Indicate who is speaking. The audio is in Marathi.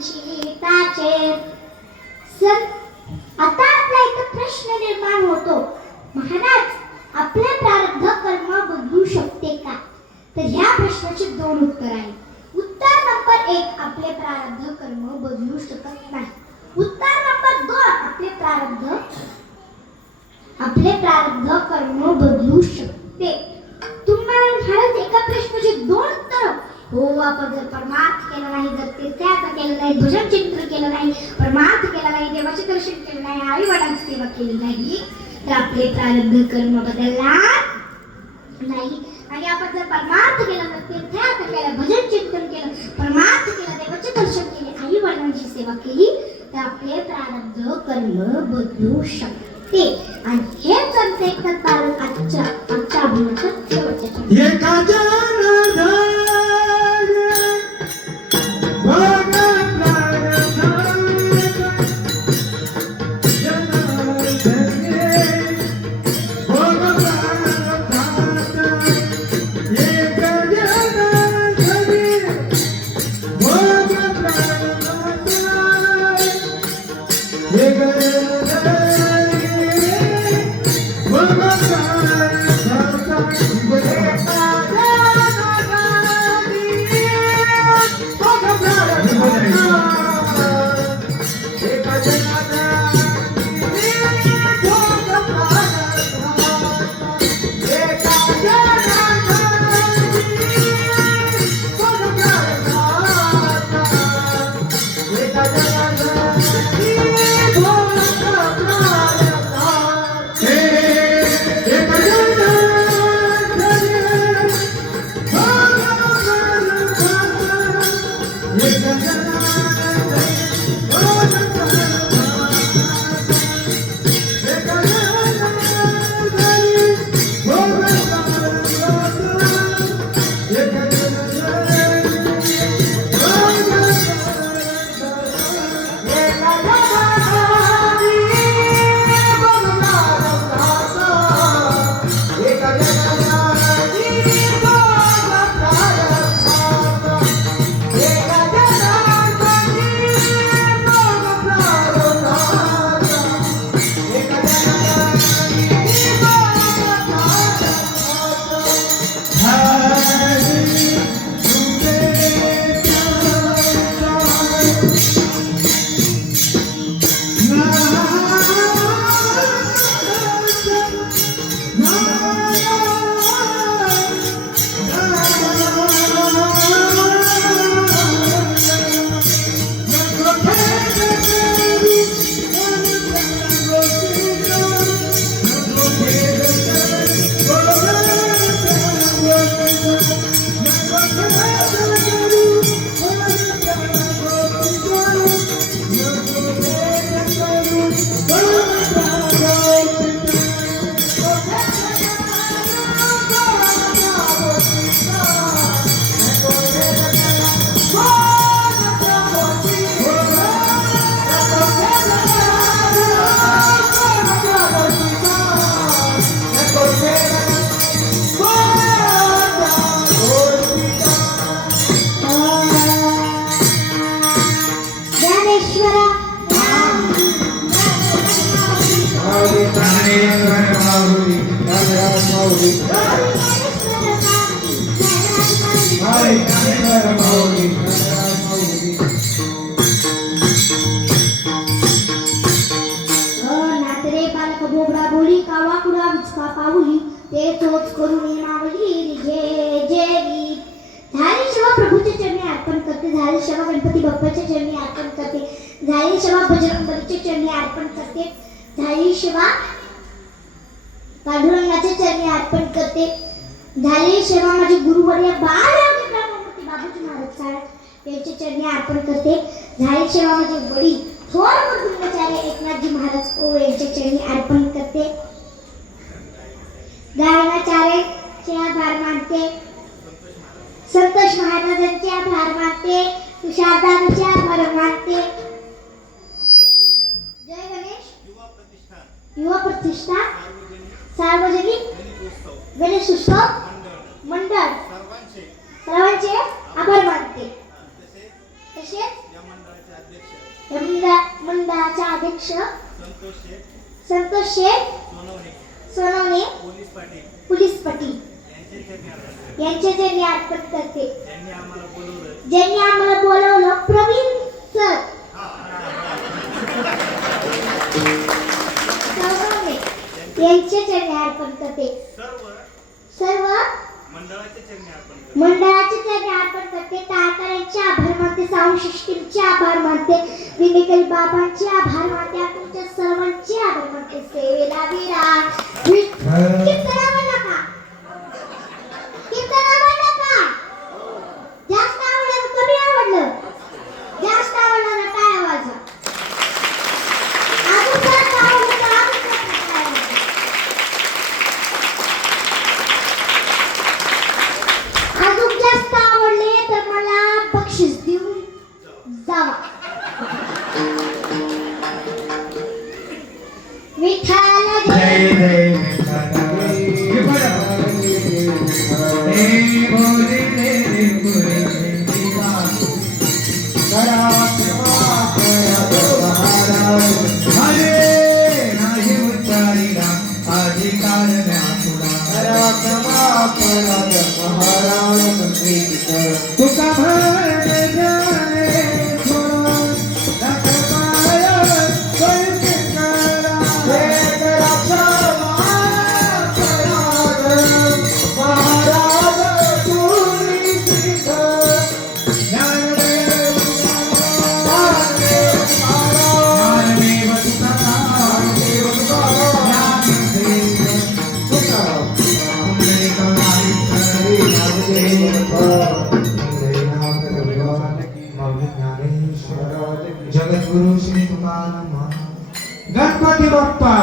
Speaker 1: संचिताचे सर आता आपला एक प्रश्न निर्माण होतो. महाराज आपले प्रारब्ध कर्म बदलू शकते का? तर ह्या प्रश्नाचे दोन उत्तर आहेत उत्तर नंबर एक आपले प्रारब्ध कर्म बदलू शकत नाही. उत्तर नंबर दोन आपले प्रारब्ध आपले प्रारब्ध कर्म बदलू शकते. तुम्हाला महाराज एका प्रश्न हो आपण जर परमार्थ केलं नाही जर तीर्थयात्रा केलं नाही भजन चिंतन केलं नाही परमार्थ केला नाही देवाचे दर्शन केलं नाही आई वडिलांची सेवा केली नाही तर आपले प्रारब्ध कर्म बदलणार नाही. आणि आपण जर परमार्थ केला तर तीर्थयात्रा केलं भजन चिंतन केलं परमार्थ केलं देवाचे दर्शन केले आई वडिलांची सेवा केली तर आपले प्रारब्ध कर्म बदलू शकते. आणि हेच आमचं एक कारण आजच्या आजच्या अभिनयाचं शेवटच्या विचका ते तोच करून मावली जे जेवी झाली शिवा प्रभूच्या चरणी अर्पण करते झाली शिवा गणपती बाप्पाच्या चरणी अर्पण करते झाली शिवा बजरंग चरणी अर्पण करते झाली शिवा पांडुरंगाच्या चरणी अर्पण करते झाली सेवा माझे गुरुवर्य बाळ ब्रह्ममूर्ती बाबूजी महाराज साहेब यांच्या चरणी अर्पण करते झाली सेवा माझे वडील थोर मधुराचार्य एकनाथजी महाराज ओ यांच्या चरणी अर्पण करते. गायनाचार्यचे आभार मानते संतोष महाराजांचे आभार मानते तुषारदादांचे आभार मानते जय गणेश.
Speaker 2: युवा प्रतिष्ठान
Speaker 1: प्रतिष्ठा.
Speaker 2: सार्वजनिक
Speaker 1: गणेश उत्सव
Speaker 2: मंडळ. सर्वांचे
Speaker 1: आभार मानते.
Speaker 2: तसेच मंडळाचे अध्यक्ष. संतोष शेख
Speaker 1: संतोष शेठ.
Speaker 2: सोनवणे पोलीस पाटील.
Speaker 1: पोलीस
Speaker 2: अर्पण करते.
Speaker 1: ज्यांनी आम्हाला बोलवलं. प्रवीण सर. सोनवणे यांचे चरणी अर्पण करते.
Speaker 2: सर्व
Speaker 1: सर्व
Speaker 2: मंडळाचे चरणी अर्पण करते.
Speaker 1: टाळकऱ्यांचे आभार मानते सिस्टीमचे आभार मानते विमेकरी बाबांचे आभार मानते तुमच्या सर्वांचे आभार मानते. सेवेला विराट
Speaker 3: जय
Speaker 1: जय
Speaker 3: जय जगद्गुरु श्री तुकाराम महाराज. गणपती बाप्पा